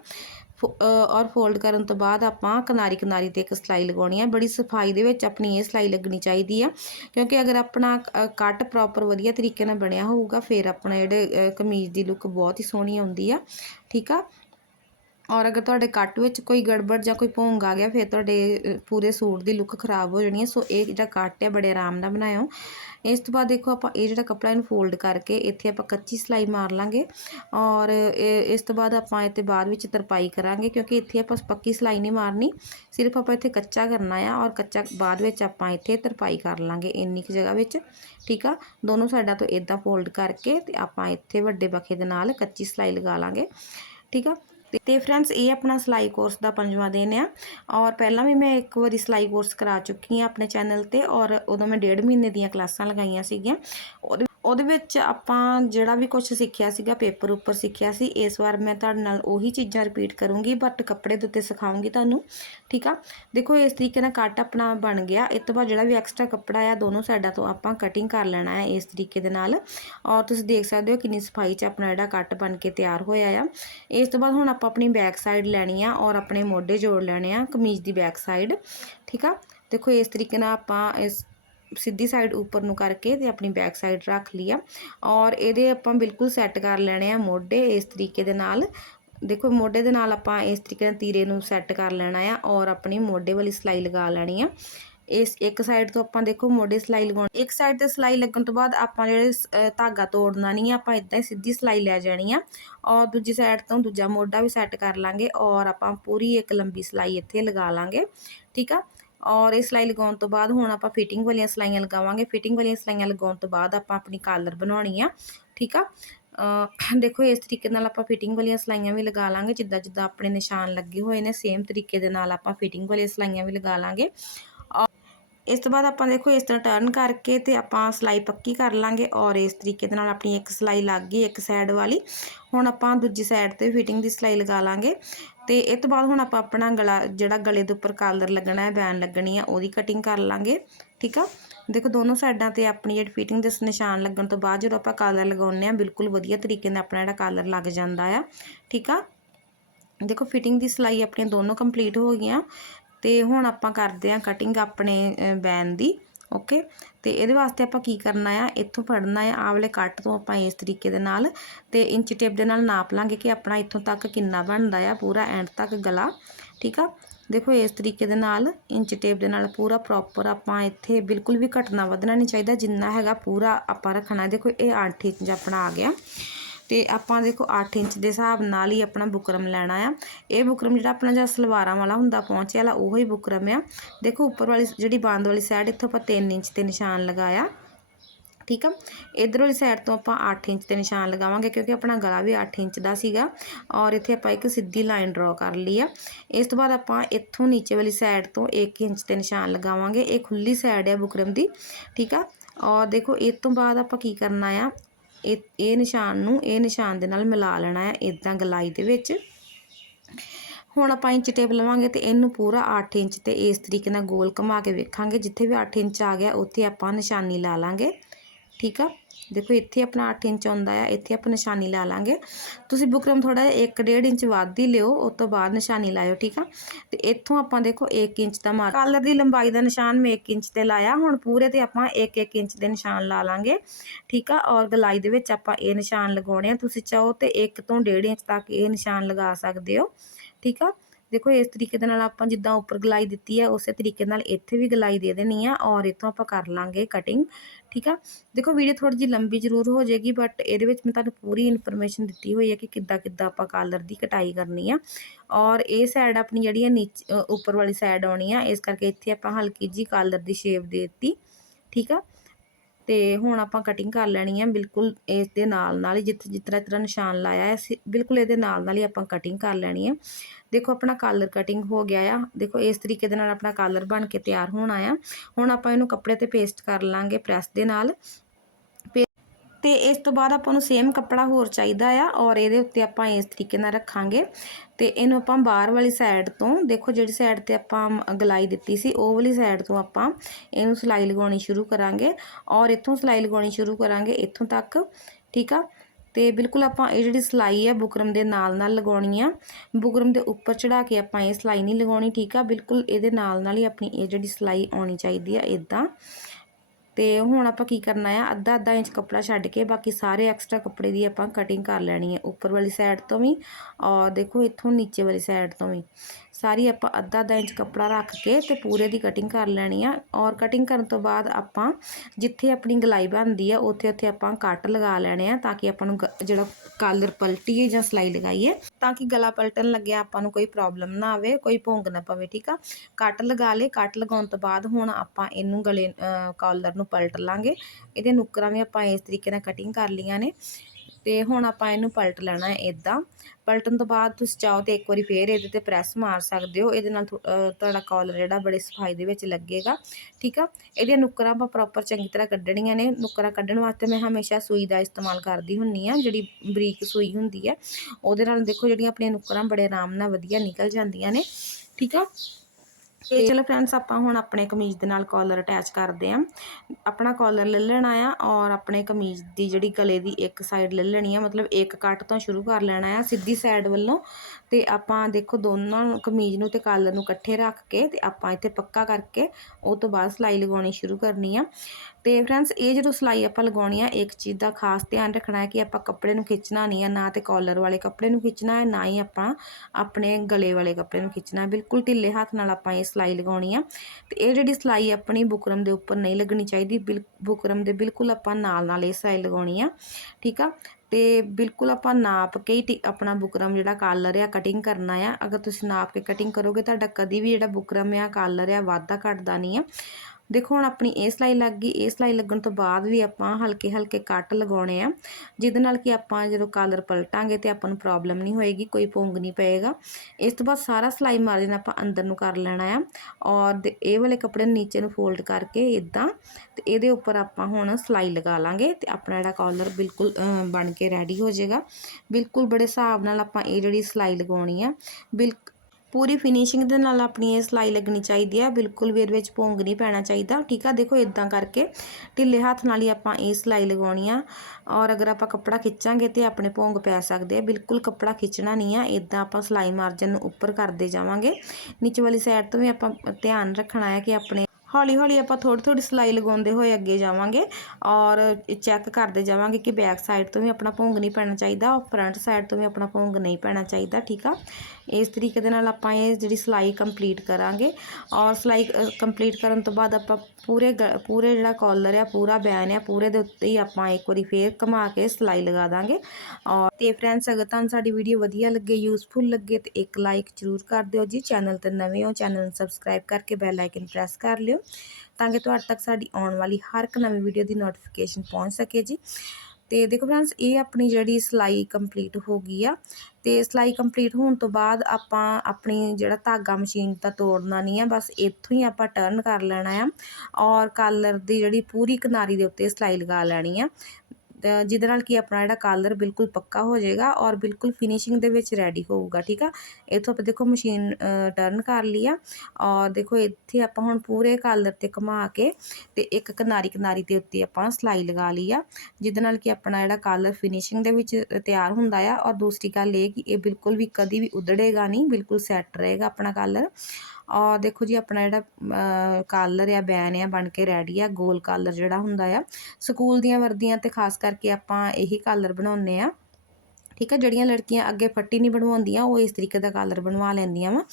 ਔਰ ਫੋਲਡ ਕਰਨ ਤੋਂ ਬਾਅਦ ਆਪਾਂ ਕਿਨਾਰੀ ਕਿਨਾਰੀ ਤੇ ਇੱਕ ਸਲਾਈ ਲਗਾਉਣੀ ਹੈ ਬੜੀ ਸਫ਼ਾਈ ਦੇ ਵਿੱਚ ਆਪਣੀ ਇਹ ਸਲਾਈ ਲੱਗਣੀ ਚਾਹੀਦੀ ਆ। ਕਿਉਂਕਿ ਅਗਰ ਆਪਣਾ ਕੱਟ ਪ੍ਰੋਪਰ ਵਧੀਆ ਤਰੀਕੇ ਨਾਲ ਬਣਿਆ ਹੋਊਗਾ, ਫਿਰ ਆਪਣਾ ਜਿਹੜੇ ਕਮੀਜ਼ ਦੀ ਲੁੱਕ ਬਹੁਤ ਹੀ ਸੋਹਣੀ ਆਉਂਦੀ ਆ। ਠੀਕ ਆ? ਔਰ ਅਗਰ ਤੁਹਾਡੇ ਕੱਟ ਵਿੱਚ ਕੋਈ ਗੜਬੜ ਜਾਂ ਕੋਈ ਭੋਂਗ ਆ ਗਿਆ, ਫਿਰ ਤੁਹਾਡੇ ਪੂਰੇ ਸੂਟ ਦੀ ਲੁੱਕ ਖਰਾਬ ਹੋ ਜਾਣੀ ਹੈ। ਸੋ ਇਹ ਜਿਹੜਾ ਕੱਟ ਹੈ, ਬੜੇ ਆਰਾਮ ਨਾਲ ਬਣਾਇਓ। ਇਸ ਤੋਂ ਬਾਅਦ ਦੇਖੋ ਆਪਾਂ ਇਹ ਜਿਹੜਾ ਕੱਪੜਾ ਇਹਨੂੰ ਫੋਲਡ ਕਰਕੇ ਇੱਥੇ ਆਪਾਂ ਕੱਚੀ ਸਲਾਈ ਮਾਰ ਲਾਂਗੇ। ਔਰ ਇਹ- ਇਸ ਤੋਂ ਬਾਅਦ ਆਪਾਂ ਇੱਥੇ ਬਾਅਦ ਵਿੱਚ ਤਰਪਾਈ ਕਰਾਂਗੇ, ਕਿਉਂਕਿ ਇੱਥੇ ਆਪਾਂ ਪੱਕੀ ਸਲਾਈ ਨਹੀਂ ਮਾਰਨੀ। ਸਿਰਫ ਆਪਾਂ ਇੱਥੇ ਕੱਚਾ ਕਰਨਾ ਆ ਔਰ ਕੱਚਾ ਬਾਅਦ ਵਿੱਚ ਆਪਾਂ ਇੱਥੇ ਤਰਪਾਈ ਕਰ ਲਾਂਗੇ ਇੰਨੀ ਕੁ ਜਗ੍ਹਾ ਵਿੱਚ। ਠੀਕ ਆ? ਦੋਨੋਂ ਸਾਈਡਾਂ ਤੋਂ ਇਦਾਂ ਫੋਲਡ ਕਰਕੇ ਤੇ ਆਪਾਂ ਇੱਥੇ ਵੱਡੇ ਬਖੇ ਦੇ ਨਾਲ ਕੱਚੀ ਸਲਾਈ ਲਗਾ ਲਾਂਗੇ। ਠੀਕ ਆ? ਤੇ- ਫਰੈਂਡਸ ਇਹ ਆਪਣਾ ਸਿਲਾਈ ਕੋਰਸ ਦਾ ਪੰਜਵਾਂ ਦਿਨ ਆ। ਔਰ ਪਹਿਲਾਂ ਵੀ ਮੈਂ ਇੱਕ ਵਾਰੀ ਸਿਲਾਈ ਕੋਰਸ ਕਰਾ ਚੁੱਕੀ ਹਾਂ ਆਪਣੇ ਚੈਨਲ ਤੇ, ਔਰ ਉਦੋਂ ਮੈਂ ਡੇਢ ਮਹੀਨੇ ਦੀਆਂ ਕਲਾਸਾਂ ਲਗਾਈਆਂ ਸੀਗੀਆਂ। ਉਹਦੇ ਉਹਦੇ ਵਿੱਚ ਆਪਾਂ ਜਿਹੜਾ ਵੀ ਕੁਝ ਸਿੱਖਿਆ ਸੀਗਾ, ਪੇਪਰ ਉੱਪਰ ਸਿੱਖਿਆ ਸੀ, ਇਸ ਵਾਰ ਮੈਂ ਤੁਹਾਡੇ ਨਾਲ ਉਹੀ ਚੀਜ਼ਾਂ ਰਿਪੀਟ ਕਰੂੰਗੀ ਬਟ ਕੱਪੜੇ ਦੇ ਉੱਤੇ ਸਿਖਾਉਂਗੀ ਤੁਹਾਨੂੰ, ਠੀਕ ਆ? ਦੇਖੋ, ਇਸ ਤਰੀਕੇ ਨਾਲ ਕੱਟ ਆਪਣਾ ਬਣ ਗਿਆ। ਇਸ ਤੋਂ ਬਾਅਦ ਜਿਹੜਾ ਵੀ ਐਕਸਟਰਾ ਕੱਪੜਾ ਆ, ਦੋਨੋਂ ਸਾਈਡਾਂ ਤੋਂ ਆਪਾਂ ਕਟਿੰਗ ਕਰ ਲੈਣਾ ਹੈ ਇਸ ਤਰੀਕੇ ਦੇ ਨਾਲ। ਔਰ ਤੁਸੀਂ ਦੇਖ ਸਕਦੇ ਹੋ ਕਿੰਨੀ ਸਫ਼ਾਈ 'ਚ ਆਪਣਾ ਜਿਹੜਾ ਕੱਟ ਬਣ ਕੇ ਤਿਆਰ ਹੋਇਆ ਆ। ਇਸ ਤੋਂ ਬਾਅਦ ਹੁਣ ਆਪਾਂ ਆਪਣੀ ਬੈਕ ਸਾਈਡ ਲੈਣੀ ਆ ਔਰ ਆਪਣੇ ਮੋਢੇ ਜੋੜ ਲੈਣੇ ਆ ਕਮੀਜ਼ ਦੀ ਬੈਕ ਸਾਈਡ ਠੀਕ ਆ? ਦੇਖੋ, ਇਸ ਤਰੀਕੇ ਨਾਲ ਆਪਾਂ ਇਸ ਸਿੱਧੀ ਸਾਈਡ ਉੱਪਰ ਨੂੰ ਕਰਕੇ ਤੇ ਆਪਣੀ ਬੈਕ ਸਾਈਡ ਰੱਖ ਲਿਆ। ਔਰ ਇਹਦੇ ਆਪਾਂ ਬਿਲਕੁਲ ਸੈੱਟ ਕਰ ਲੈਣੇ ਆ ਮੋਢੇ ਇਸ ਤਰੀਕੇ ਦੇ ਨਾਲ। ਦੇਖੋ, ਮੋਢੇ ਦੇ ਨਾਲ ਆਪਾਂ ਇਸ ਤਰੀਕੇ ਨਾਲ ਤੀਰੇ ਨੂੰ ਸੈੱਟ ਕਰ ਲੈਣਾ ਆ ਔਰ ਆਪਣੀ ਮੋਢੇ ਵਾਲੀ ਸਲਾਈ ਲਗਾ ਲੈਣੀ ਆ। ਇਸ ਇੱਕ ਸਾਈਡ ਤੋਂ ਆਪਾਂ ਦੇਖੋ ਮੋਢੇ ਸਲਾਈ ਲਗਾਉਣੀ, ਇੱਕ ਸਾਈਡ ਤੇ ਸਲਾਈ ਲੱਗਣ ਤੋਂ ਬਾਅਦ ਆਪਾਂ ਜਿਹੜੇ ਧਾਗਾ ਤੋੜਨਾ ਨਹੀਂ ਆ, ਆਪਾਂ ਇਦਾਂ ਹੀ ਸਿੱਧੀ ਸਲਾਈ ਲੈ ਜਾਣੀ ਆ। ਔਰ ਦੂਜੀ ਸਾਈਡ ਤੋਂ ਦੂਜਾ ਮੋਢਾ ਵੀ ਸੈੱਟ ਕਰ ਲਾਂਗੇ ਔਰ ਆਪਾਂ ਪੂਰੀ ਇੱਕ ਲੰਬੀ ਸਲਾਈ ਇੱਥੇ ਲਗਾ ਲਾਂਗੇ, ਠੀਕ ਆ? ਔਰ ਇਹ ਸਲਾਈ ਲਗਾਉਣ ਤੋਂ ਬਾਅਦ ਹੁਣ ਆਪਾਂ ਫਿਟਿੰਗ ਵਾਲੀਆਂ ਸਲਾਈਆਂ ਲਗਾਵਾਂਗੇ। ਫਿਟਿੰਗ ਵਾਲੀਆਂ ਸਲਾਈਆਂ ਲਗਾਉਣ ਤੋਂ ਬਾਅਦ ਆਪਾਂ ਆਪਣੀ ਕਾਲਰ ਬਣਾਉਣੀ ਆ, ਠੀਕ ਆ? ਦੇਖੋ, ਇਸ ਤਰੀਕੇ ਨਾਲ ਆਪਾਂ ਫਿਟਿੰਗ ਵਾਲੀਆਂ ਸਲਾਈਆਂ ਵੀ ਲਗਾ ਲਾਂਗੇ। ਜਿੱਦਾਂ ਜਿੱਦਾਂ ਆਪਣੇ ਨਿਸ਼ਾਨ ਲੱਗੇ ਹੋਏ ਨੇ ਸੇਮ ਤਰੀਕੇ ਦੇ ਨਾਲ ਆਪਾਂ ਫਿਟਿੰਗ ਵਾਲੀਆਂ ਸਲਾਈਆਂ ਵੀ ਲਗਾ ਲਾਂਗੇ। ਔਰ ਇਸ ਤੋਂ ਬਾਅਦ ਆਪਾਂ ਦੇਖੋ, ਇਸ ਤਰ੍ਹਾਂ ਟਰਨ ਕਰਕੇ ਤੇ ਆਪਾਂ ਸਲਾਈ ਪੱਕੀ ਕਰ ਲਾਂਗੇ। ਔਰ ਇਸ ਤਰੀਕੇ ਦੇ ਨਾਲ ਆਪਣੀ ਇੱਕ ਸਲਾਈ ਲੱਗ ਗਈ, ਇੱਕ ਸਾਈਡ ਵਾਲੀ। ਹੁਣ ਆਪਾਂ ਦੂਜੀ ਸਾਈਡ ਤੇ ਫਿਟਿੰਗ ਦੀ ਸਲਾਈ ਲਗਾ ਲਾਂਗੇ। ਤੇ ਇਹ ਤੋਂ ਬਾਅਦ ਹੁਣ ਆਪਾਂ ਆਪਣਾ ਗਲਾ, ਜਿਹੜਾ ਗਲੇ ਦੇ ਉੱਪਰ ਕਾਲਰ ਲੱਗਣਾ ਹੈ ਬੈਨ ਲੱਗਣੀ ਆ ਉਹਦੀ ਕਟਿੰਗ ਕਰ ਲਾਂਗੇ, ਠੀਕ ਆ? ਦੇਖੋ, ਦੋਨੋਂ ਸਾਈਡਾਂ ਤੇ ਆਪਣੀ ਜਿਹੜੀ ਫਿਟਿੰਗ ਦੇ ਨਿਸ਼ਾਨ ਲੱਗਣ ਤੋਂ ਬਾਅਦ ਜਦੋਂ ਆਪਾਂ ਕਾਲਰ ਲਗਾਉਂਦੇ ਆ ਬਿਲਕੁਲ ਵਧੀਆ ਤਰੀਕੇ ਨਾਲ ਆਪਣਾ ਜਿਹੜਾ ਕਾਲਰ ਲੱਗ ਜਾਂਦਾ ਆ, ਠੀਕ ਆ? ਦੇਖੋ ਫਿਟਿੰਗ ਦੀ ਸਿਲਾਈ ਆਪਣੀਆਂ ਦੋਨੋਂ ਕੰਪਲੀਟ ਹੋ ਗਈਆਂ ਤੇ ਹੁਣ ਆਪਾਂ ਕਰਦੇ ਆ ਕਟਿੰਗ ਆਪਣੇ ਬੈਨ ਦੀ। ਓਕੇ ਤੇ ਇਹਦੇ ਵਾਸਤੇ ਆਪਾਂ ਕੀ ਕਰਨਾ ਆ? ਇੱਥੋਂ ਫੜਨਾ ਆ ਆਹ ਵਾਲੇ ਕੱਟ ਤੋਂ ਆਪਾਂ ਇਸ ਤਰੀਕੇ ਦੇ ਨਾਲ ਤੇ ਇੰਚ ਟੇਪ ਦੇ ਨਾਲ ਨਾਪ ਲਾਂਗੇ ਕਿ ਆਪਣਾ ਇੱਥੋਂ ਤੱਕ ਕਿੰਨਾ ਬਣਦਾ ਆ, ਪੂਰਾ ਐਂਡ ਤੱਕ ਗਲਾ। ਠੀਕ ਆ? ਦੇਖੋ ਇਸ ਤਰੀਕੇ ਦੇ ਨਾਲ ਇੰਚ ਟੇਪ ਦੇ ਨਾਲ ਪੂਰਾ ਪ੍ਰੋਪਰ ਆਪਾਂ ਇੱਥੇ ਬਿਲਕੁਲ ਵੀ ਘਟਣਾ ਵਧਣਾ ਨਹੀਂ ਚਾਹੀਦਾ, ਜਿੰਨਾ ਹੈਗਾ ਪੂਰਾ ਆਪਾਂ ਰੱਖਣਾ। ਦੇਖੋ ਇਹ 8 ਇੰਚ ਆਪਣਾ ਆ ਗਿਆ। ਤੇ ਆਪਾਂ ਦੇਖੋ 8 ਇੰਚ ਦੇ ਹਿਸਾਬ ਨਾਲ ਹੀ ਆਪਣਾ ਬੁਕਰਮ ਲੈਣਾ ਆ। ਇਹ ਬੁਕਰਮ ਜਿਹੜਾ ਆਪਣਾ ਜਿਹੜਾ ਸਲਵਾਰਾਂ ਵਾਲਾ ਹੁੰਦਾ ਪਹੁੰਚੇ ਵਾਲਾ, ਉਹੋ ਹੀ ਬੁਕਰਮ ਆ। ਦੇਖੋ ਉੱਪਰ ਵਾਲੀ ਜਿਹੜੀ ਬਾਂਦ ਵਾਲੀ ਸਾਈਡ ਇੱਥੋਂ ਆਪਾਂ 3 ਇੰਚ ਤੇ ਨਿਸ਼ਾਨ ਲਗਾਇਆ। ਠੀਕ ਆ? ਇਧਰ ਵਾਲੀ ਸਾਈਡ ਤੋਂ ਆਪਾਂ 8 ਇੰਚ ਤੇ ਨਿਸ਼ਾਨ ਲਗਾਵਾਂਗੇ, ਕਿਉਂਕਿ ਆਪਣਾ ਗਲਾ ਵੀ 8 ਇੰਚ ਦਾ ਸੀਗਾ। ਔਰ ਇੱਥੇ ਆਪਾਂ ਇੱਕ ਸਿੱਧੀ ਲਾਈਨ ਡਰਾ ਕਰ ਲਈ ਆ। ਇਸ ਤੋਂ ਬਾਅਦ ਆਪਾਂ ਇੱਥੋਂ ਨੀਚੇ ਵਾਲੀ ਸਾਈਡ ਤੋਂ 1 ਇੰਚ ਤੇ ਨਿਸ਼ਾਨ ਲਗਾਵਾਂਗੇ। ਇਹ ਖੁੱਲੀ ਸਾਈਡ ਆ ਬੁਕਰਮ ਦੀ। ਠੀਕ ਆ? ਔਰ ਦੇਖੋ ਇਸ ਤੋਂ ਬਾਅਦ ਆਪਾਂ ਕੀ ਕਰਨਾ ਆ? ਇਹ ਇਹ ਨਿਸ਼ਾਨ ਨੂੰ, ਇਹ ਨਿਸ਼ਾਨ ਦੇ ਨਾਲ ਮਿਲਾ ਲੈਣਾ ਹੈ ਇਦਾਂ ਗਲਾਈ ਦੇ ਵਿੱਚ। ਹੁਣ ਆਪਾਂ ਇੰਚ ਟੇਪ ਲਵਾਂਗੇ ਤੇ ਇਹਨੂੰ ਪੂਰਾ 8 ਇੰਚ ਤੇ ਇਸ ਤਰੀਕੇ ਨਾਲ ਗੋਲ ਘੁਮਾ ਕੇ ਵੇਖਾਂਗੇ। ਜਿੱਥੇ ਵੀ 8 ਇੰਚ ਆ ਗਿਆ, ਉੱਥੇ ਆਪਾਂ ਨਿਸ਼ਾਨੀ ਲਾ ਲਾਂਗੇ। ਠੀਕ ਆ? ਦੇਖੋ ਇੱਥੇ ਆਪਣਾ 8 ਇੰਚ ਆਉਂਦਾ ਆ, ਇੱਥੇ ਆਪਾਂ ਨਿਸ਼ਾਨੀ ਲਾ ਲਾਂਗੇ। ਤੁਸੀਂ ਬੁਕਰਮ ਥੋੜਾ ਜਿਹਾ 1.5 ਇੰਚ ਵੱਧ ਹੀ ਲਿਓ ਉਸ ਤੋਂ ਬਾਅਦ ਨਿਸ਼ਾਨੀ ਲਾਇਓ, ਠੀਕ ਆ? ਤੇ ਇੱਥੋਂ ਆਪਾਂ ਦੇਖੋ 1 ਇੰਚ ਦਾ ਮਾਰ ਕਾਲਰ ਦੀ ਲੰਬਾਈ ਦਾ ਨਿਸ਼ਾਨ ਮੈਂ 1 ਇੰਚ ਤੇ ਲਾਇਆ, ਹੁਣ ਪੂਰੇ ਤੇ ਆਪਾਂ 1-1 ਇੰਚ ਦੇ ਨਿਸ਼ਾਨ ਲਾ ਲਾਂਗੇ, ਠੀਕ ਆ? ਔਰ ਗਲਾਈ ਦੇ ਵਿੱਚ ਆਪਾਂ ਇਹ ਨਿਸ਼ਾਨ ਲਗਾਉਣੇ ਆ, ਤੁਸੀਂ ਚਾਹੋ ਤੇ 1 ਤੋਂ 1.5 ਇੰਚ ਤੱਕ ਇਹ ਨਿਸ਼ਾਨ ਲਗਾ ਸਕਦੇ ਹੋ, ਠੀਕ ਆ? ਦੇਖੋ ਇਸ ਤਰੀਕੇ ਦੇ ਨਾਲ ਆਪਾਂ ਜਿੱਦਾਂ ਉੱਪਰ ਗਲਾਈ ਦਿੱਤੀ ਹੈ ਉਸੇ ਤਰੀਕੇ ਨਾਲ ਇੱਥੇ ਵੀ ਗਲਾਈ ਦੇ ਦੇਣੀ ਆ, ਔਰ ਇੱਥੋਂ ਆਪਾਂ ਕਰ ਲਾਂਗੇ ਕਟਿੰਗ ਠੀਕ ਆ? ਦੇਖੋ ਵੀਡੀਓ ਥੋੜੀ ਜਿਹੀ ਲੰਬੀ ਜ਼ਰੂਰ ਹੋ ਜਾਏਗੀ ਬਟ ਇਹਦੇ ਵਿੱਚ ਮੈਂ ਤੁਹਾਨੂੰ ਪੂਰੀ ਇਨਫੋਰਮੇਸ਼ਨ ਦਿੱਤੀ ਹੋਈ ਹੈ ਕਿ ਕਿੱਦਾਂ ਕਿੱਦਾਂ ਆਪਾਂ ਕਾਲਰ ਦੀ ਕਟਾਈ ਕਰਨੀ ਆ। ਔਰ ਇਹ ਸਾਈਡ ਆਪਣੀ ਜਿਹੜੀ ਹੈ ਨੀਚ ਉੱਪਰ ਵਾਲੀ ਸਾਈਡ ਆਉਣੀ ਆ। ਇਸ ਕਰਕੇ ਇੱਥੇ ਆਪਾਂ ਹਲਕੀ ਜੀ ਕਾਲਰ ਦੀ ਸ਼ੇਪ ਦੇ ਦਿੱਤੀ, ਠੀਕ ਆ? ਤੇ ਹੁਣ ਆਪਾਂ ਕਟਿੰਗ ਕਰ ਲੈਣੀ ਹੈ ਬਿਲਕੁਲ ਇਸ ਦੇ ਨਾਲ ਨਾਲ ਹੀ ਜਿੱਥੇ ਜਿਸ ਤਰ੍ਹਾਂ ਤਰ੍ਹਾਂ ਨਿਸ਼ਾਨ ਲਾਇਆ ਹੈ ਬਿਲਕੁਲ ਇਹਦੇ ਨਾਲ ਨਾਲ ਹੀ ਆਪਾਂ ਕਟਿੰਗ ਕਰ ਲੈਣੀ ਹੈ ਦੇਖੋ ਆਪਣਾ ਕਾਲਰ ਕਟਿੰਗ ਹੋ ਗਿਆ ਆ, ਦੇਖੋ ਇਸ ਤਰੀਕੇ ਦੇ ਨਾਲ ਆਪਣਾ ਕਾਲਰ ਬਣ ਕੇ ਤਿਆਰ ਹੋਣਾ ਆ। ਹੁਣ ਆਪਾਂ ਇਹਨੂੰ ਕੱਪੜੇ ਤੇ ਪੇਸਟ ਕਰ ਲਾਂਗੇ ਪ੍ਰੈਸ ਦੇ ਨਾਲ। ਤੇ ਇਸ ਤੋਂ ਬਾਅਦ ਆਪਾਂ ਨੂੰ ਸੇਮ ਕੱਪੜਾ ਹੋਰ ਚਾਹੀਦਾ ਆ ਔਰ ਇਹਦੇ ਉੱਤੇ ਆਪਾਂ ਇਸ ਤਰੀਕੇ ਨਾਲ ਰੱਖਾਂਗੇ। ਤੇ ਇਹਨੂੰ ਆਪਾਂ ਬਾਹਰ ਵਾਲੀ ਸਾਈਡ ਤੋਂ, ਦੇਖੋ ਜਿਹੜੀ ਸਾਈਡ ਤੇ ਆਪਾਂ ਗਲਾਈ ਦਿੱਤੀ ਸੀ, ਉਹ ਵਾਲੀ ਸਾਈਡ ਤੋਂ ਆਪਾਂ ਇਹਨੂੰ ਸਿਲਾਈ ਲਗਾਉਣੀ ਸ਼ੁਰੂ ਕਰਾਂਗੇ ਔਰ ਇੱਥੋਂ ਸਿਲਾਈ ਲਗਾਉਣੀ ਸ਼ੁਰੂ ਕਰਾਂਗੇ ਇੱਥੋਂ ਤੱਕ, ਠੀਕ ਆ? ਤੇ ਬਿਲਕੁਲ ਆਪਾਂ ਇਹ ਜਿਹੜੀ ਸਿਲਾਈ ਹੈ ਬੁਕਰਮ ਦੇ ਨਾਲ ਨਾਲ ਲਗਾਉਣੀ ਆ। ਬੁਕਰਮ ਦੇ ਉੱਪਰ ਚੜਾ ਕੇ ਆਪਾਂ ਇਹ ਸਿਲਾਈ ਨਹੀਂ ਲਗਾਉਣੀ, ਠੀਕ ਆ? ਬਿਲਕੁਲ ਇਹਦੇ ਨਾਲ ਨਾਲ ਹੀ ਆਪਣੀ ਇਹ ਜਿਹੜੀ ਸਿਲਾਈ ਆਉਣੀ ਚਾਹੀਦੀ ਆ ਇਦਾਂ ਤੇ ਹੁਣ ਆਪਾਂ ਕੀ ਕਰਨਾ ਆ? ਅੱਧਾ ਅੱਧਾ ਇੰਚ ਕੱਪੜਾ ਛੱਡ ਕੇ ਬਾਕੀ ਸਾਰੇ ਐਕਸਟਰਾ ਕੱਪੜੇ ਦੀ ਆਪਾਂ ਕਟਿੰਗ ਕਰ ਲੈਣੀ ਹੈ ਉੱਪਰ ਵਾਲੀ ਸਾਈਡ ਤੋਂ ਵੀ ਔਰ ਦੇਖੋ ਇੱਥੋਂ ਨੀਚੇ ਵਾਲੀ ਸਾਈਡ ਤੋਂ ਵੀ। ਸਾਰੀ ਆਪਾਂ ਅੱਧਾ ਅੱਧਾ ਇੰਚ ਕੱਪੜਾ ਰੱਖ ਕੇ ਤੇ ਪੂਰੇ ਦੀ ਕਟਿੰਗ ਕਰ ਲੈਣੀ ਆ। ਔਰ ਕਟਿੰਗ ਕਰਨ ਤੋਂ ਬਾਅਦ ਆਪਾਂ ਜਿੱਥੇ ਆਪਣੀ ਗਲਾਈ ਬਣਦੀ ਆ, ਉੱਥੇ ਉੱਥੇ ਆਪਾਂ ਕੱਟ ਲਗਾ ਲੈਣੇ ਆ ਤਾਂ ਕਿ ਆਪਾਂ ਨੂੰ ਜਿਹੜਾ ਕਾਲਰ ਪਲਟੀਏ ਜਾਂ ਸਲਾਈ ਲਗਾਈਏ, ਤਾਂ ਕਿ ਗਲਾ ਪਲਟਣ ਲੱਗਿਆ ਆਪਾਂ ਨੂੰ ਕੋਈ ਪ੍ਰੋਬਲਮ ਨਾ ਆਵੇ, ਕੋਈ ਭੋਂਗ ਨਾ ਪਵੇ, ਠੀਕ ਆ? ਕੱਟ ਲਗਾ ਲੇ ਕੱਟ ਲਗਾਉਣ ਤੋਂ ਬਾਅਦ ਹੁਣ ਆਪਾਂ ਇਹਨੂੰ ਗਲੇ ਕਾਲਰ ਨੂੰ ਪਲਟ ਲਾਂਗੇ। ਇਹਦੇ ਨੁਕਰਾਂ ਵੀ ਆਪਾਂ ਇਸ ਤਰੀਕੇ ਨਾਲ ਕਟਿੰਗ ਕਰ ਲਈਆਂ ਨੇ। ਤੇ ਹੁਣ ਆਪਾਂ ਇਹਨੂੰ ਪਲਟ ਲੈਣਾ ਹੈ ਇਦਾਂ ਪਲਟਣ ਤੋਂ ਬਾਅਦ ਤੁਸੀਂ ਚਾਹੋ ਤੇ ਇੱਕ ਵਾਰੀ ਫੇਰ ਇਹਦੇ ਤੇ ਪ੍ਰੈਸ ਮਾਰ ਸਕਦੇ ਹੋ। ਇਹਦੇ ਨਾਲ ਤੁਹਾਡਾ ਕਾਲਰ ਜਿਹੜਾ ਬੜੇ ਸਫ਼ਾਈ ਦੇ ਵਿੱਚ ਲੱਗੇਗਾ। ਠੀਕ ਆ? ਇਹਦੀਆਂ ਨੁਕਰਾਂ ਆਪਾਂ ਪ੍ਰੋਪਰ ਚੰਗੀ ਤਰ੍ਹਾਂ ਕੱਢਣੀਆਂ ਨੇ। ਨੁਕਰਾਂ ਕੱਢਣ ਵਾਸਤੇ ਮੈਂ ਹਮੇਸ਼ਾ ਸੂਈ ਦਾ ਇਸਤੇਮਾਲ ਕਰਦੀ ਹੁੰਨੀ ਆ, ਜਿਹੜੀ ਬਰੀਕ ਸੂਈ ਹੁੰਦੀ ਹੈ ਉਹਦੇ ਨਾਲ ਦੇਖੋ ਜਿਹੜੀਆਂ ਆਪਣੀਆਂ ਨੁਕਰਾਂ ਬੜੇ ਆਰਾਮ ਨਾਲ ਵਧੀਆ ਨਿਕਲ ਜਾਂਦੀਆਂ ਨੇ। ਠੀਕ ਆ? ਤੇ ਚਲੋ ਫਰੈਂਡਸ ਆਪਾਂ ਹੁਣ ਆਪਣੇ ਕਮੀਜ਼ ਦੇ ਨਾਲ ਕਾਲਰ ਅਟੈਚ ਕਰਦੇ ਆਂ। ਆਪਣਾ ਕਾਲਰ ਲੈ ਲੈਣਾ ਆ ਔਰ ਆਪਣੇ ਕਮੀਜ਼ ਦੀ ਜਿਹੜੀ ਗਲੇ ਦੀ ਇੱਕ ਸਾਈਡ ਲੈ ਲੈਣੀ ਆ ਮਤਲਬ ਇੱਕ ਕੱਟ ਤੋਂ ਸ਼ੁਰੂ ਕਰ ਲੈਣਾ ਆ ਸਿੱਧੀ ਸਾਈਡ ਵੱਲੋਂ। ਤੇ ਆਪਾਂ ਦੇਖੋ ਦੋਨਾਂ ਕਮੀਜ਼ ਨੂੰ ਤੇ ਕਾਲਰ ਨੂੰ ਇਕੱਠੇ ਰੱਖ ਕੇ ਤੇ ਆਪਾਂ ਇੱਥੇ ਪੱਕਾ ਕਰਕੇ ਉਹ ਤੋਂ ਬਾਅਦ ਸਲਾਈ ਲਗਾਉਣੀ ਸ਼ੁਰੂ ਕਰਨੀ ਆ। ਤੇ ਫਰੈਂਡਸ ਇਹ ਜਦੋਂ ਸਲਾਈ ਆਪਾਂ ਲਗਾਉਣੀ ਆ, ਇੱਕ ਚੀਜ਼ ਦਾ ਖਾਸ ਧਿਆਨ ਰੱਖਣਾ ਹੈ ਕਿ ਆਪਾਂ ਕੱਪੜੇ ਨੂੰ ਖਿੱਚਣਾ ਨਹੀਂ ਆ, ਨਾ ਤੇ ਕਾਲਰ ਵਾਲੇ ਕੱਪੜੇ ਨੂੰ ਖਿੱਚਣਾ ਹੈ, ਨਾ ਹੀ ਆਪਾਂ ਆਪਣੇ ਗਲੇ ਵਾਲੇ ਕੱਪੜੇ ਨੂੰ ਖਿੱਚਣਾ ਬਿਲਕੁਲ ਢਿੱਲੇ ਹੱਥ ਨਾਲ ਆਪਾਂ ਇਹ ਸਲਾਈ ਲਗਾਉਣੀ ਆ। ਤੇ ਇਹ ਜਿਹੜੀ ਸਲਾਈ ਆਪਣੀ ਬੁਕਰਮ ਦੇ ਉੱਪਰ ਨਹੀਂ ਲੱਗਣੀ ਚਾਹੀਦੀ ਬੁਕਰਮ ਦੇ ਬਿਲਕੁਲ ਆਪਾਂ ਨਾਲ ਨਾਲ ਇਹ ਸਲਾਈ ਲਗਾਉਣੀ ਆ, ਠੀਕ ਆ? ਤੇ ਬਿਲਕੁਲ ਆਪਾਂ ਨਾਪ ਕੇ ਹੀ ਆਪਣਾ ਬੁਕਰਮ ਜਿਹੜਾ ਕਾਲਰ ਆ ਕਟਿੰਗ ਕਰਨਾ ਆ। ਅਗਰ ਤੁਸੀਂ ਨਾਪ ਕੇ ਕਟਿੰਗ ਕਰੋਗੇ, ਤੁਹਾਡਾ ਕਦੀ ਵੀ ਜਿਹੜਾ ਬੁਕਰਮ ਆ ਕਾਲਰ ਆ, ਵਾਧਾ ਘਟਦਾ ਨਹੀਂ ਆ। ਦੇਖੋ ਹੁਣ ਆਪਣੀ ਇਹ ਸਲਾਈ ਲੱਗ ਗਈ, ਇਹ ਸਲਾਈ ਲੱਗਣ ਤੋਂ ਬਾਅਦ ਵੀ ਆਪਾਂ ਹਲਕੇ ਹਲਕੇ ਕੱਟ ਲਗਾਉਣੇ ਆ। ਜਿਹਦੇ ਨਾਲ ਕਿ ਆਪਾਂ ਜਦੋਂ ਕਾਲਰ ਪਲਟਾਂਗੇ ਤੇ ਆਪਾਂ ਨੂੰ ਪ੍ਰੋਬਲਮ ਨਹੀਂ ਹੋਏਗੀ, ਕੋਈ ਭੋਂਗ ਨਹੀਂ ਪਏਗਾ। ਇਸ ਤੋਂ ਬਾਅਦ ਸਾਰਾ ਸਲਾਈ ਮਾਰਜਨ ਆਪਾਂ ਅੰਦਰ ਨੂੰ ਕਰ ਲੈਣਾ ਆ ਔਰ ਇਹ ਵਾਲੇ ਕੱਪੜੇ ਨੂੰ ਨੀਚੇ ਨੂੰ ਫੋਲਡ ਕਰਕੇ ਇਦਾਂ ਤੇ ਇਹਦੇ ਉੱਪਰ ਆਪਾਂ ਹੁਣ ਸਲਾਈ ਲਗਾ ਲਾਂਗੇ ਤੇ ਆਪਣਾ ਜਿਹੜਾ ਕਾਲਰ ਬਿਲਕੁਲ ਬਣ ਕੇ ਰੈਡੀ ਹੋ ਜਾਏਗਾ। ਬਿਲਕੁਲ ਬੜੇ ਹਿਸਾਬ ਨਾਲ ਆਪਾਂ ਇਹ ਜਿਹੜੀ ਸਲਾਈ ਲਗਾਉਣੀ ਆ ਬਿਲਕੁਲ ਪੂਰੀ ਫਿਨਿਸ਼ਿੰਗ ਦੇ ਨਾਲ ਆਪਣੀ ਇਹ ਸਲਾਈ ਲੱਗਣੀ ਚਾਹੀਦੀ ਹੈ ਬਿਲਕੁਲ ਵੀ ਇਹਦੇ ਵਿੱਚ ਭੋਂਗ ਨਹੀਂ ਪੈਣਾ ਚਾਹੀਦਾ। ਠੀਕ ਆ, ਦੇਖੋ ਇਦਾਂ ਕਰਕੇ ਢਿੱਲੇ ਹੱਥ ਨਾਲ ਹੀ ਆਪਾਂ ਇਹ ਸਲਾਈ ਲਗਾਉਣੀ ਆ। ਔਰ ਅਗਰ ਆਪਾਂ ਕੱਪੜਾ ਖਿੱਚਾਂਗੇ ਤੇ ਆਪਣੇ ਭੋਂਗ ਪੈ ਸਕਦੇ ਆ। ਬਿਲਕੁਲ ਕੱਪੜਾ ਖਿੱਚਣਾ ਨਹੀਂ ਆ। ਇਦਾਂ ਆਪਾਂ ਸਲਾਈ ਮਾਰਜਨ ਨੂੰ ਉੱਪਰ ਕਰਦੇ ਜਾਵਾਂਗੇ। ਨੀਚੇ ਵਾਲੀ ਸਾਈਡ ਤੋਂ ਵੀ ਆਪਾਂ ਧਿਆਨ ਰੱਖਣਾ ਹੈ ਕਿ ਆਪਣੇ ਹੌਲੀ ਹੌਲੀ ਆਪਾਂ ਥੋੜੀ ਥੋੜੀ ਸਿਲਾਈ ਲਗਾਉਂਦੇ ਹੋਏ ਅੱਗੇ ਜਾਵਾਂਗੇ। ਔਰ ਚੈੱਕ ਕਰਦੇ ਜਾਵਾਂਗੇ ਕਿ ਬੈਕ ਸਾਈਡ ਤੋਂ ਵੀ ਆਪਣਾ ਭੋਂਗ ਨਹੀਂ ਪੈਣਾ ਚਾਹੀਦਾ। ਔਰ ਫਰੰਟ ਸਾਈਡ ਤੋਂ ਵੀ ਆਪਣਾ ਭੋਂਗ ਨਹੀਂ ਪੈਣਾ ਚਾਹੀਦਾ। ਠੀਕ ਆ? ਇਸ ਤਰੀਕੇ ਦੇ ਨਾਲ ਆਪਾਂ ਇਹ ਜਿਹੜੀ ਸਿਲਾਈ ਕੰਪਲੀਟ ਕਰਾਂਗੇ ਔਰ ਸਿਲਾਈ ਕੰਪਲੀਟ ਕਰਨ ਤੋਂ ਬਾਅਦ ਆਪਾਂ ਪੂਰੇ ਗ- ਪੂਰੇ ਜਿਹੜਾ ਕਾਲਰ ਆ, ਪੂਰਾ ਬੈਨ ਆ, ਪੂਰੇ ਦੇ ਉੱਤੇ ਹੀ ਆਪਾਂ ਇੱਕ ਵਾਰੀ ਫੇਰ ਘੁਮਾ ਕੇ ਸਿਲਾਈ ਲਗਾ ਦਾਂਗੇ ਔਰ ਤੇ ਫਰੈਂਡਸ ਅਗਰ ਤੁਹਾਨੂੰ ਸਾਡੀ ਵੀਡੀਓ ਵਧੀਆ ਲੱਗੇ ਯੂਸਫੁਲ ਲੱਗੇ ਤੇ ਇੱਕ ਲਾਈਕ ਜ਼ਰੂਰ ਕਰ ਦਿਓ ਜੀ। ਚੈਨਲ ਤੇ ਨਵੇਂ ਹੋ ਚੈਨਲ ਨੂੰ ਸਬਸਕ੍ਰਾਈਬ ਕਰਕੇ ਬੈਲ ਆਈਕਨ ਪ੍ਰੈਸ ਕਰ ਲਿਓ ਤਾਂ ਕਿ ਤੁਹਾਡੇ ਤੱਕ ਸਾਡੀ ਆਉਣ ਵਾਲੀ ਹਰ ਇੱਕ ਨਵੀਂ ਵੀਡੀਓ ਦੀ ਨੋਟੀਫਿਕੇਸ਼ਨ ਪਹੁੰਚ ਸਕੇ ਜੀ। ਤੇ ਦੇਖੋ ਫਰੈਂਡਸ ਇਹ ਆਪਣੀ ਜਿਹੜੀ ਸਿਲਾਈ ਕੰਪਲੀਟ ਹੋ ਗਈ ਆ ਤੇ ਸਿਲਾਈ ਕੰਪਲੀਟ ਹੋਣ ਤੋਂ ਬਾਅਦ ਆਪਾਂ ਆਪਣੀ ਜਿਹੜਾ ਧਾਗਾ ਮਸ਼ੀਨ ਤਾਂ ਤੋੜਨਾ ਨਹੀਂ ਆ, ਬਸ ਇੱਥੋਂ ਹੀ ਆਪਾਂ ਟਰਨ ਕਰ ਲੈਣਾ ਆ ਔਰ ਕਾਲਰ ਦੀ ਜਿਹੜੀ ਪੂਰੀ ਕਿਨਾਰੀ ਦੇ ਉੱਤੇ ਸਿਲਾਈ ਲਗਾ ਲੈਣੀ ਆ। ਜਿਹਦੇ ਨਾਲ ਕਿ ਆਪਣਾ ਜਿਹੜਾ ਕਾਲਰ ਬਿਲਕੁਲ ਪੱਕਾ ਹੋ ਜਾਏਗਾ ਔਰ ਬਿਲਕੁਲ ਫਿਨਿਸ਼ਿੰਗ ਦੇ ਵਿੱਚ ਰੈਡੀ ਹੋਊਗਾ, ਠੀਕ ਆ? ਇੱਥੋਂ ਆਪਾਂ ਦੇਖੋ ਮਸ਼ੀਨ ਟਰਨ ਕਰ ਲਈ ਆ ਔਰ ਦੇਖੋ ਇੱਥੇ ਆਪਾਂ ਹੁਣ ਪੂਰੇ ਕਾਲਰ ਤੇ ਘੁਮਾ ਕੇ ਤੇ ਇੱਕ ਕਿਨਾਰੀ ਕਿਨਾਰੀ ਦੇ ਉੱਤੇ ਆਪਾਂ ਸਿਲਾਈ ਲਗਾ ਲਈ ਆ, ਜਿਹਦੇ ਨਾਲ ਕਿ ਆਪਣਾ ਜਿਹੜਾ ਕਾਲਰ ਫਿਨਿਸ਼ਿੰਗ ਦੇ ਵਿੱਚ ਤਿਆਰ ਹੁੰਦਾ ਆ ਔਰ ਦੂਸਰੀ ਗੱਲ ਇਹ ਕਿ ਇਹ ਬਿਲਕੁਲ ਵੀ ਕਦੀ ਵੀ ਉਧੜੇਗਾ ਨਹੀਂ, ਬਿਲਕੁਲ ਸੈੱਟ ਰਹੇਗਾ ਆਪਣਾ ਕਾਲਰ ਔਰ ਦੇਖੋ ਜੀ, ਆਪਣਾ ਜਿਹੜਾ ਕਾਲਰ ਆ, ਬੈਨ ਆ, ਬਣ ਕੇ ਰੈਡੀ ਆ, ਗੋਲ ਕਾਲਰ ਜਿਹੜਾ ਹੁੰਦਾ ਆ। ਸਕੂਲ ਦੀਆਂ ਵਰਦੀਆਂ ਤੇ ਖਾਸ ਕਰਕੇ ਆਪਾਂ ਇਹੀ ਕਾਲਰ ਬਣਾਉਂਦੇ ਆ। ਠੀਕ ਹੈ ਜਿਹੜੀਆਂ ਲੜਕੀਆਂ ਅੱਗੇ ਫੱਟੀ ਨਹੀਂ ਬਣਵਾਉਂਦੀਆਂ, ਉਹ ਇਸ ਤਰੀਕੇ ਦਾ ਕਾਲਰ ਬਣਵਾ ਲੈਂਦੀਆਂ ਵਾ।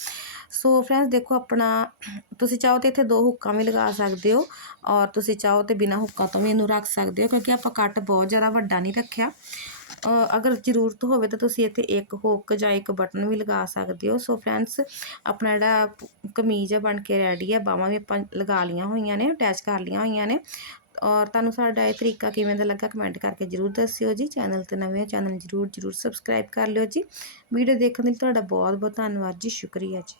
ਸੋ ਫਰੈਂਡਸ ਦੇਖੋ ਆਪਣਾ, ਤੁਸੀਂ ਚਾਹੋ ਤੇ ਇੱਥੇ ਦੋ ਹੁੱਕਾਂ ਵੀ ਲਗਾ ਸਕਦੇ ਹੋ ਔਰ ਤੁਸੀਂ ਚਾਹੋ ਤੇ ਬਿਨਾ ਹੁੱਕਾਂ ਤੋਂ ਵੀ ਇਹਨੂੰ ਰੱਖ ਸਕਦੇ ਹੋ, ਕਿਉਂਕਿ ਆਪਾਂ ਕੱਟ ਬਹੁਤ ਜ਼ਿਆਦਾ ਵੱਡਾ ਨਹੀਂ ਰੱਖਿਆ। ਅਗਰ ਜ਼ਰੂਰਤ ਹੋਵੇ ਤਾਂ ਤੁਸੀਂ ਇੱਥੇ ਇੱਕ ਹੁੱਕ ਜਾਂ ਇੱਕ ਬਟਨ ਵੀ ਲਗਾ ਸਕਦੇ ਹੋ। ਸੋ ਫਰੈਂਡਸ ਆਪਣਾ ਜਿਹੜਾ ਕਮੀਜ਼ ਆ, ਬਣ ਕੇ ਰੈਡੀ ਹੈ ਬਾਹਾਂ ਵੀ ਆਪਾਂ ਲਗਾ ਲੀਆਂ ਹੋਈਆਂ ਨੇ ਅਟੈਚ ਕਰ ਲੀਆਂ ਹੋਈਆਂ ਨੇ। ਔਰ ਤੁਹਾਨੂੰ ਸਾਡਾ ਇਹ ਤਰੀਕਾ ਕਿਵੇਂ ਦਾ ਲੱਗਾ ਕਮੈਂਟ ਕਰਕੇ ਜਰੂਰ ਦੱਸਿਓ ਜੀ। ਚੈਨਲ ਤੇ ਨਵੇਂ ਹੋ ਚੈਨਲ ਜਰੂਰ ਜਰੂਰ ਸਬਸਕ੍ਰਾਈਬ ਕਰ ਲਿਓ ਜੀ। ਵੀਡੀਓ ਦੇਖਣ ਲਈ ਤੁਹਾਡਾ ਬਹੁਤ ਬਹੁਤ ਧੰਨਵਾਦ ਜੀ। ਸ਼ੁਕਰੀਆ ਜੀ।